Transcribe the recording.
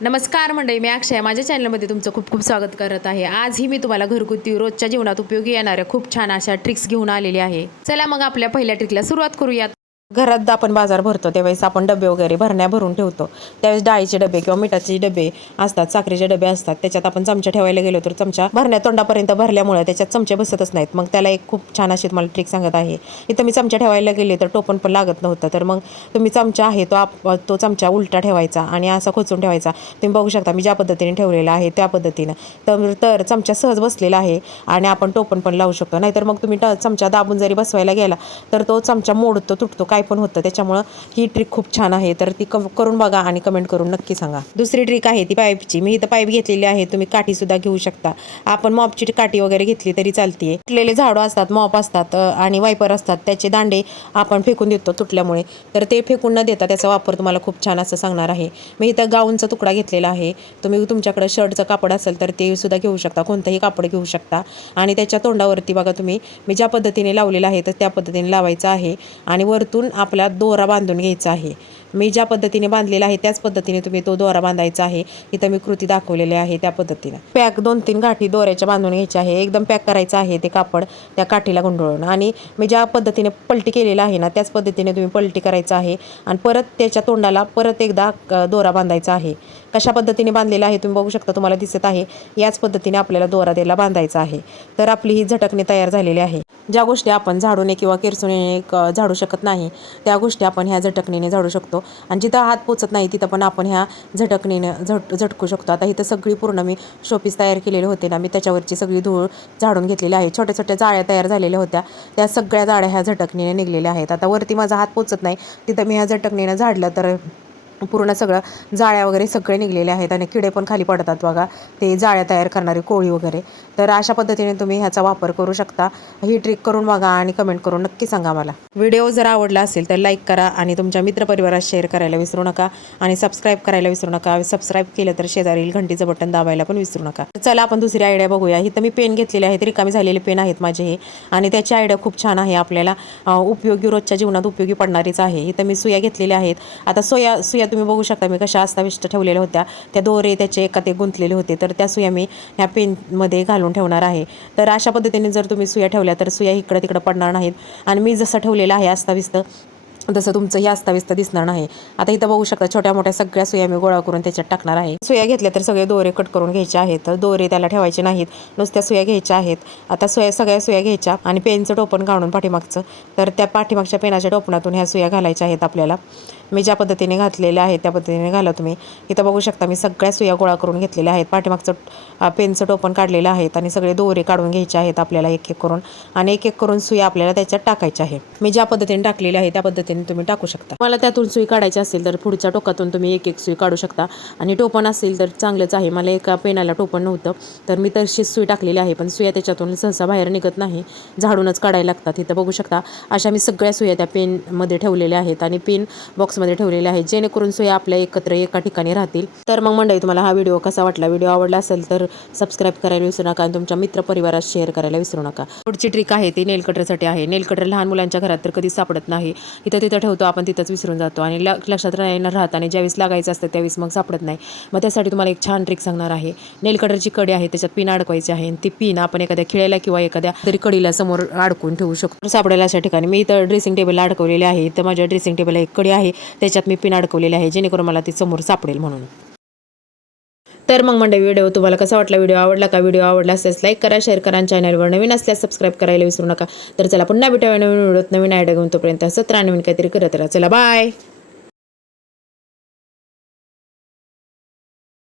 नमस्कार मंडळी मी अक्षय. माझ्या चॅनलमध्ये तुमचं खूप खूप स्वागत करत आहे. आजही मी तुम्हाला घरगुती रोजच्या जीवनात उपयोगी येणाऱ्या खूप छान अशा ट्रिक्स घेऊन आलेली आहे. चला मग आपल्या पहिल्या ट्रिकला सुरुवात करूयात. घरात आपण बाजार भरतो त्यावेळेस आपण डबे वगैरे भरण्या भरून ठेवतो. त्यावेळेस डाळीचे डबे किंवा मिठाचे डबे असतात साखरेचे डबे असतात त्याच्यात आपण चमचे ठेवायला गेलो तर चमचा भरण्या तोंडापर्यंत भरल्यामुळे त्याच्यात चमचे बसतच नाहीत. मग त्याला एक खूप छान अशी तुम्हाला ट्रिक सांगत आहे. इथं मी चमचा ठेवायला गेले तर टोपण पण लागत नव्हतं. तर मग तुम्ही चमचा आहे तो आप तो चमचा उलटा ठेवायचा आणि असा खोचून ठेवायचा. तुम्ही बघू शकता मी ज्या पद्धतीने ठेवलेला आहे त्या पद्धतीनं. तर तर चमचा सहज बसलेला आहे आणि आपण टोपण पण लावू शकतो. नाहीतर मग तुम्ही ट- चमचा दाबून जरी बसवायला गेला तर तो चमचा मोडतो तुटतो. काय काय पण होतं. त्याच्यामुळं ही ट्रिक खूप छान आहे. तर ती कम करून बघा आणि कमेंट करून नक्की सांगा. दुसरी ट्रिक आहे ती पाईपची. मी इथं पाईप घेतलेली आहे. तुम्ही काठीसुद्धा घेऊ शकता. आपण मॉपची काठी वगैरे घेतली तरी चालते तुटलेले झाडं असतात मॉप असतात आणि वायपर असतात. त्याचे दांडे आपण फेकून देतो तुटल्यामुळे. तर ते फेकून न देता त्याचा वापर तुम्हाला खूप छान असं सांगणार आहे. मी इथं गाऊनचा तुकडा घेतलेला आहे. तुम्ही तुमच्याकडे शर्टचं कापड असेल तर ते सुद्धा घेऊ शकता. कोणतंही कापड घेऊ शकता. आणि त्याच्या तोंडावरती बघा तुम्ही. मी ज्या पद्धतीने लावलेलं आहे तर त्या पद्धतीने लावायचं आहे. आणि वरतून आपला दोरा बांधून घ्यायचा आहे. मी ज्या पद्धतीने बांधलेला आहे त्याच पद्धतीने तुम्ही तो दोरा बांधायचा आहे. इथं मी कृती दाखवलेली आहे त्या पद्धतीने. पॅक दोन तीन गाठी दोऱ्याच्या बांधून घ्यायच्या आहे. एकदम पॅक करायचं आहे ते कापड त्या काठीला गुंडळून. आणि मी ज्या पद्धतीने पलटी केलेला आहे ना त्याच पद्धतीने तुम्ही पलटी करायचं आहे. आणि परत त्याच्या तोंडाला परत एकदा दोरा बांधायचा आहे. कशा पद्धतीने बांधलेला आहे तुम्ही बघू शकता तुम्हाला दिसत आहे. याच पद्धतीने आपल्याला दोरा त्याला बांधायचा आहे. तर आपली ही झटकणी तयार झालेली आहे. ज्या गोष्टी आपण झाडूने किंवा किरसुने क- झाडू शकत नाही त्या गोष्टी आपण ह्या झटकणीने झाडू शकतो. आणि जिथं हात पोचत नाही तिथं पण आपण ह्या झटकणीनं झट झटकू शकतो. आता इथं सगळी पूर्ण मी शोपीस तयार केलेले होते ना मी त्याच्यावरची सगळी धूळ झाडून घेतलेली आहे. छोट्या छोट्या जाळ्या तयार झालेल्या होत्या. त्या सगळ्या जाळ्या ह्या झटकणीने निघलेल्या आहेत. आता वरती माझा हात पोचत नाही तिथं मी ह्या झटकणीनं झाडलं तर पूर्ण सगळं जाळ्या वगैरे सगळे निघलेले आहेत आणि किडे पण खाली पडतात बघा. ते जाळ्या तयार करणारी कोळी वगैरे. तर अशा पद्धतीने तुम्ही ह्याचा वापर करू शकता. ही ट्रिक करून बघा आणि कमेंट करून नक्की सांगा मला. व्हिडिओ जर आवडला असेल तर लाईक करा आणि तुमच्या मित्रपरिवारात शेअर करायला विसरू नका आणि सबस्क्राईब करायला विसरू नका. सबस्क्राईब केलं तर शेजारील घंटीचं बटन दाबायला पण विसरू नका. तर चला आपण दुसरी आयडिया बघूया. इथं मी पेन घेतलेले आहेत. रिकामी झालेले पेन आहेत माझे हे. आणि त्याची आयडिया खूप छान आहे आपल्याला. उपयोगी रोजच्या जीवनात उपयोगी पडणारीच आहे. इथं मी सुया घेतलेल्या आहेत. आता सोया सुया तुम्ही बघू शकता मी कशा अस्ताविष्ट ठेवलेल्या होत्या. त्या दोरे त्याचे एका ते गुंतलेले होते. तर त्या सुया मी ह्या पेनमध्ये घालून ठेवणार आहे. तर अशा पद्धतीने जर तुम्ही सुया ठेवल्या तर सुया इकडं तिकडं पडणार नाहीत. आणि मी जसं ठेवलेलं आहे अस्ताविस्त तसं तुमचं हे अस्ताव्यस्त दिसणार नाही. आता इथं बघू शकता छोट्या मोठ्या सगळ्या सुया मी गोळा करून त्याच्यात टाकणार आहे. सुया घेतल्या तर सगळे दोरे कट करून घ्यायचे आहेत. तर दोरे त्याला ठेवायचे नाहीत. नुसत्या सुया घ्यायच्या आहेत. आता सुया सगळ्या सुया घ्यायच्या आणि पेनचं टोपण काढून पाठीमागचं. तर त्या पाठीमागच्या पेनाच्या टोपणातून ह्या सुया घालायच्या आहेत आपल्याला. मी ज्या पद्धतीने घातलेल्या आहेत त्या पद्धतीने घाला तुम्ही. इथं बघू शकता मी सगळ्या सुया गोळा करून घेतलेल्या आहेत. पाठीमागचं पेनचं टोपण काढलेलं आहेत आणि सगळे दोरे काढून घ्यायचे आहेत आपल्याला एक एक करून. आणि एक एक करून सुया आपल्याला त्याच्यात टाकायच्या आहे मी ज्या पद्धतीने टाकलेली आहे त्या पद्धतीने तुम्ही टाकू शकता. मला त्यातून सुई काढायची असेल तर पुढच्या टोकातून तुम्ही एक एक सुई काढू शकता. आणि टोपण असेल तर चांगलंच आहे. मला एका पेनाला टोपण नव्हतं तर मी तशीच सुई टाकलेली आहे. पण सुया त्याच्यातून सहसा बाहेर निघत नाही. झाडूनच काढायला लागतात. इथं बघू शकता अशा मी सगळ्या सुया त्या पेनमध्ये ठेवलेल्या आहेत. आणि पेन बॉक्स बॉक्समध्ये ठेवलेले आहेत. जेणेकरून सोया आपल्या एकत्र एका ठिकाणी राहतील. तर मग मंडळी तुम्हाला हा व्हिडिओ कसा वाटला? व्हिडिओ आवडला असेल तर सबस्क्राईब करायला विसरू नका आणि तुमच्या मित्रपरिवारात शेअर करायला विसरू नका. पुढची ट्रिक आहे ती नेल कटरसाठी आहे. नेल कटर लहान मुलांच्या घरात तर कधी सापडत नाही. इथं तिथं ठेवतो आपण तिथंच विसरून जातो आणि ल लक्षात राहणार राहत आणि ज्यावेळेस लागायचं असतं त्यावेळेस मग सापडत नाही. मग त्यासाठी तुम्हाला एक छान ट्रिक सांगणार आहे. नेल कटरची कडी आहे त्याच्यात पिन अडकवायची आहे आणि ती पिन आपण एखाद्या खिळ्याला किंवा एखाद्या तरी कडीला समोर अडकून ठेवू शकतो. सापडेल अशा ठिकाणी. मी इथं ड्रेसिंग टेबलला अडकवलेली आहे. इथं माझ्या ड्रेसिंग टेबलला एक कडी आहे. त्याच्यात मी पिन अडकवलेली आहे जेणेकरून मला ती समोर सापडेल म्हणून. तर मग मंडळी व्हिडिओ तुम्हाला कसा वाटला? व्हिडिओ आवडला का? व्हिडिओ आवडला असेल लाईक करा शेअर करा चॅनलवर नवीन असल्यास सबस्क्राईब करायला विसरू नका. तर चला पुन्हा भेटावे नवीन व्हिडिओत. नवीन आयडिया घेऊन तोपर्यंत सतरा नवीन काहीतरी करत राहा. चला बाय